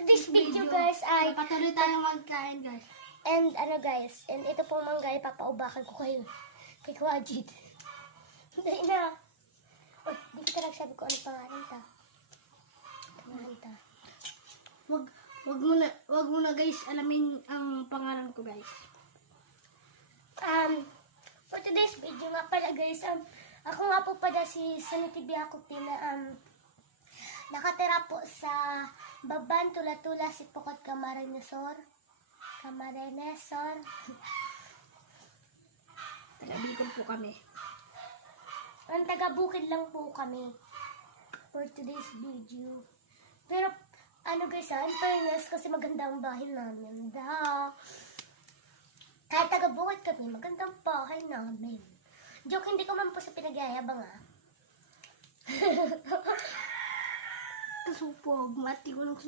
today's video guys ay Patuloy tayong magkain guys. and ito pong mangga ipapaubakan ko kayo kay Kwajid. Hindi na. Oh, di kita nagsabi ko ano pangalan ta. Wag mo na guys alamin ang pangalan ko guys. For today's video nga pala guys, ako nga po pala si Sanity Biacupi na nakatira po sa Baban, Tula-Tula, Sipokot, Camarines-Sur. Taga-Bicol po kami. Ang taga-Bukid lang po kami for today's video. Pero ano guys, in fairness, kasi maganda ang bahay namin. Kahit taga-Bukid kami, magandang bahay namin. Joke, hindi ko man po sa pinagyayabang Kasupog, mati ko lang